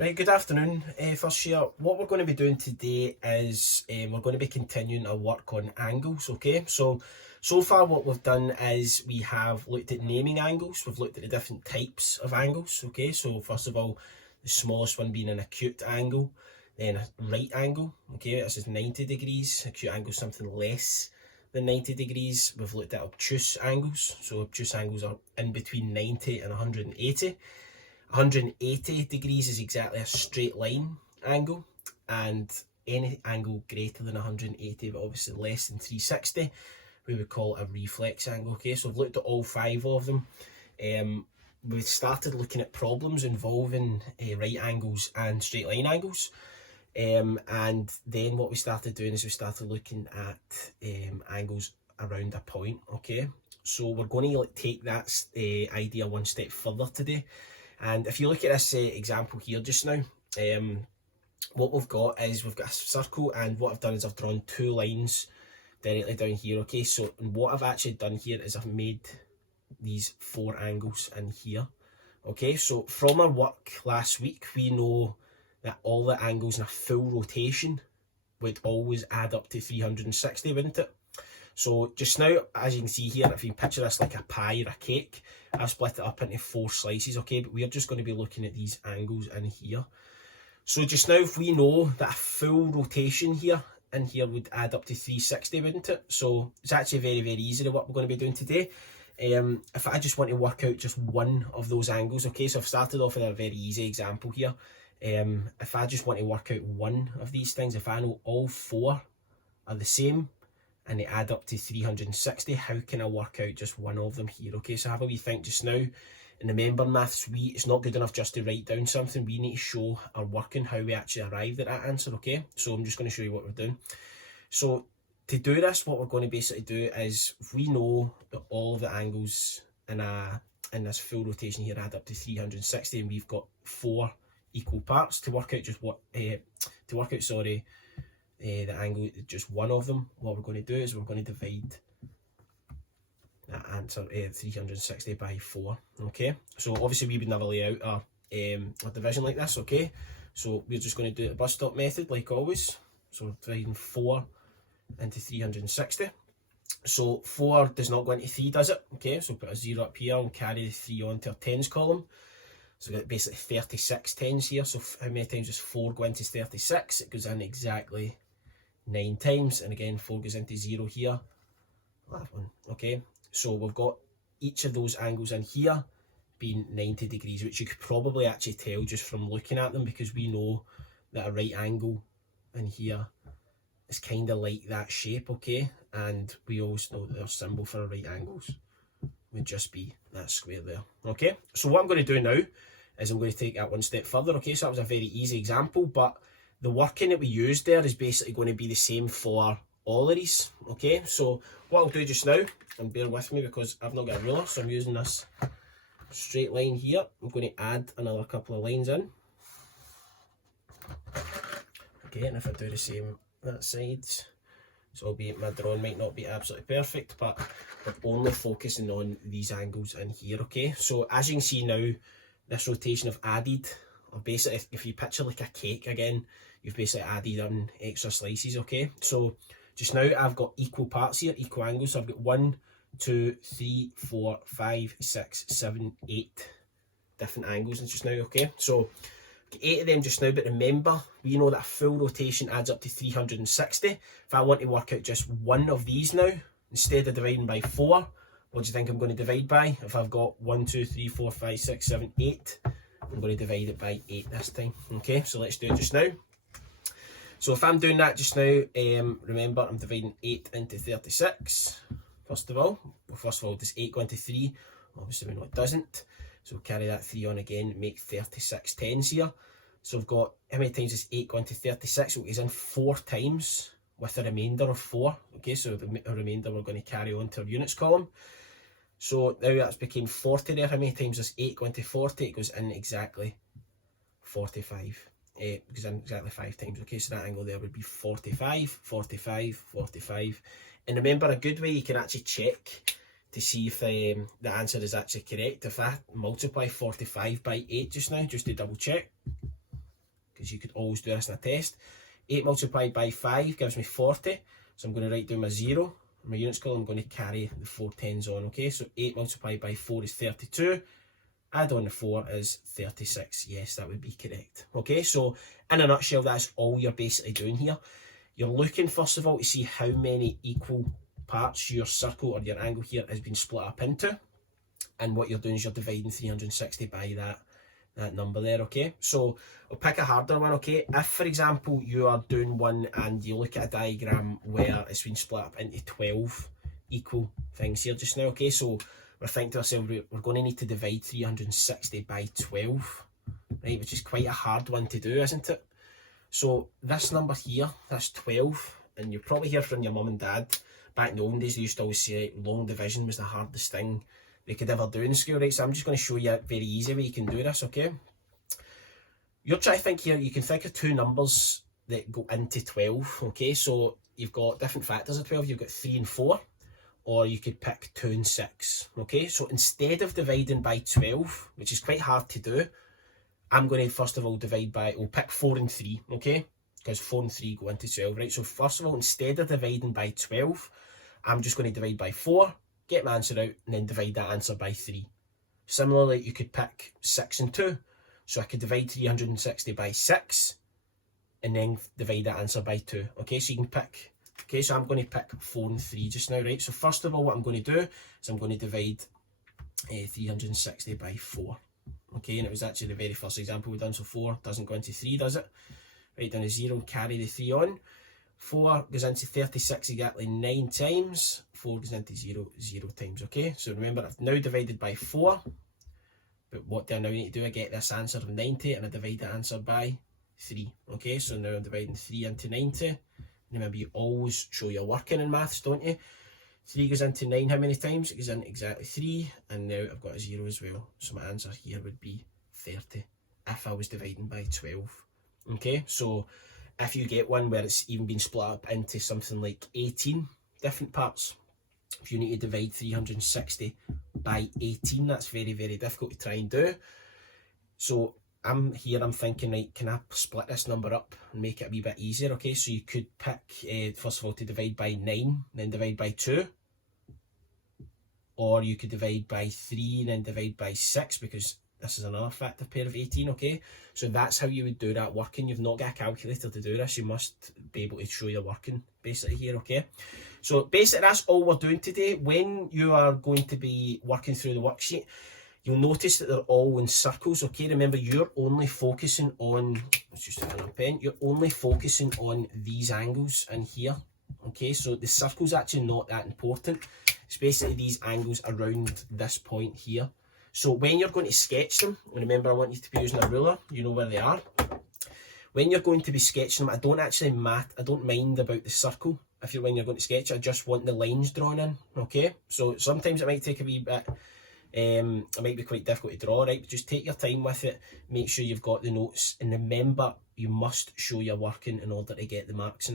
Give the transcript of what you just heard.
Right, good afternoon. First here, what we're going to be doing today is we're going to be continuing our work on angles, okay? So far what we've done is we have looked at naming angles, we've looked at the different types of angles, okay? So first of all, the smallest one being an acute angle, then a right angle, okay? This is 90 degrees, acute angle is something less than 90 degrees. We've looked at obtuse angles, so obtuse angles are in between 90 and 180. 180 degrees is exactly a straight line angle, and any angle greater than 180 but obviously less than 360 we would call it a reflex angle. Okay, so we've looked at all five of them. We started looking at problems involving right angles and straight line angles, and then what we started doing is we started looking at angles around a point. Okay, so we're going to take that idea one step further today. And if you look at this example here just now, what we've got is we've got a circle, and what I've done is I've drawn two lines directly down here. Okay, so what I've actually done here is I've made these four angles in here. Okay, so from our work last week, we know that all the angles in a full rotation would always add up to 360, wouldn't it? So just now, as you can see here, if you can picture this like a pie or a cake, I've split it up into four slices, okay? But we're just going to be looking at these angles in here. So just now, if we know that a full rotation here in here would add up to 360, wouldn't it? So it's actually very, very easy to what we're going to be doing today. If I just want to work out just one of those angles, okay? So I've started off with a very easy example here. If I just want to work out one of these things, if I know all four are the same, and they add up to 360, how can I work out just one of them here? Okay, so have a wee think just now. And remember, maths, it's not good enough just to write down something. We need to show our working how we actually arrived at that answer, okay? So I'm just going to show you what we're doing. So to do this, what we're going to basically do is, if we know that all of the angles in this full rotation here add up to 360, and we've got four equal parts, to work out just what, the angle, just one of them, what we're going to do is we're going to divide that answer, 360 by 4, okay? So obviously we would never lay out a division like this, okay? So we're just going to do the bus stop method like always. So we're dividing 4 into 360. So 4 does not go into 3, does it? Okay, so put a 0 up here and carry the 3 onto our tens column. So we've got basically 36 tens here. So how many times does 4 go into 36? It goes in exactly 9 times, and again 4 goes into 0 here, that one, okay? So we've got each of those angles in here being 90 degrees, which you could probably actually tell just from looking at them, because we know that a right angle in here is kind of like that shape, okay? And we always know that our symbol for right angles would just be that square there, okay? So what I'm going to do now is I'm going to take that one step further, okay? So that was a very easy example, but the working that we used there is basically going to be the same for all of these, okay? So what I'll do just now, and bear with me because I've not got a ruler, so I'm using this straight line here. I'm going to add another couple of lines in. Okay, and if I do the same that side, so albeit my drawing might not be absolutely perfect, but we're only focusing on these angles in here, okay? So as you can see now, this rotation I've added, or basically if you picture like a cake again, you've basically added in extra slices, okay? So just now I've got equal parts here, equal angles. So I've got 1, 2, 3, 4, 5, 6, 7, 8 different angles just now, okay? So 8 of them just now, but remember, we know that a full rotation adds up to 360. If I want to work out just one of these now, instead of dividing by 4, what do you think I'm going to divide by? If I've got 1, 2, 3, 4, 5, 6, 7, 8, I'm going to divide it by 8 this time, okay? So let's do it just now. So if I'm doing that just now, remember I'm dividing 8 into 36, first of all. Well, first of all, does 8 go into 3? Obviously we know it doesn't. So we'll carry that 3 on again, make 36 tens here. So we've got, how many times does 8 go into 36? So it goes in 4 times with a remainder of 4. Okay, so the remainder we're going to carry on to our units column. So now that's became 40 there. How many times does 8 go into 40? It goes in exactly 45. It goes in exactly 5 times. Okay, so that angle there would be 45, 45, 45. And remember, a good way you can actually check to see if the answer is actually correct, if I multiply 45 by 8 just now, just to double check. is you could always do this in a test. 8 multiplied by 5 gives me 40, so I'm going to write down my 0. My units column, I'm going to carry the 4 tens on, okay? So 8 multiplied by 4 is 32. Add on the 4 is 36. Yes, that would be correct. Okay, so in a nutshell, that's all you're basically doing here. You're looking, first of all, to see how many equal parts your circle or your angle here has been split up into. And what you're doing is you're dividing 360 by that number there, okay? So I'll pick a harder one, okay? If, for example, you are doing one and you look at a diagram where it's been split up into 12 equal things here just now, okay? So we're thinking to ourselves, we're going to need to divide 360 by 12, right? Which is quite a hard one to do, isn't it? So this number here, that's 12, and you probably hear from your mum and dad, back in the olden days, they used to always say long division was the hardest thing they could ever do in school, right? So I'm just going to show you a very easy way you can do this, okay? You're trying to think here, you can think of two numbers that go into 12, okay? So you've got different factors of 12, you've got 3 and 4, or you could pick 2 and 6, okay? So instead of dividing by 12, which is quite hard to do, I'm going to first of all we'll pick 4 and 3, okay? Because 4 and 3 go into 12, right? So first of all, instead of dividing by 12, I'm just going to divide by 4, get my answer out, and then divide that answer by 3. Similarly, you could pick 6 and 2. So I could divide 360 by 6, and then divide that answer by 2. Okay, so you can pick, okay, so I'm going to pick 4 and 3 just now, right? So first of all, what I'm going to do is I'm going to divide 360 by 4. Okay, and it was actually the very first example we've done, so 4 doesn't go into 3, does it? Write down a 0, carry the 3 on. 4 goes into 36 exactly 9 times. 4 goes into 0, 0 times, okay? So remember, I've now divided by 4. But what do I now need to do? I get this answer of 90 and I divide the answer by 3. Okay, so now I'm dividing 3 into 90. Remember, you always show your working in maths, don't you? 3 goes into 9 how many times? It goes in exactly 3. And now I've got a 0 as well. So my answer here would be 30 if I was dividing by 12. Okay, so if you get one where it's even been split up into something like 18 different parts, if you need to divide 360 by 18, that's very, very difficult to try and do. So I'm thinking, right, can I split this number up and make it a wee bit easier? Okay, so you could pick, first of all, to divide by 9, then divide by 2. Or you could divide by 3, then divide by 6, because this is another factive pair of 18, okay? So that's how you would do that working. You've not got a calculator to do this. You must be able to show your working, basically, here, okay? So basically, that's all we're doing today. When you are going to be working through the worksheet, you'll notice that they're all in circles, okay? Remember, you're only focusing on, let's just have a pen, you're only focusing on these angles in here, okay? So the circle's actually not that important. It's basically these angles around this point here. So when you're going to sketch them, remember I want you to be using a ruler, you know where they are. When you're going to be sketching them, I don't mind about the circle. When you're going to sketch, I just want the lines drawn in, okay? So sometimes it might take a wee bit, it might be quite difficult to draw, right? But just take your time with it, make sure you've got the notes, and remember, you must show your working in order to get the marks in.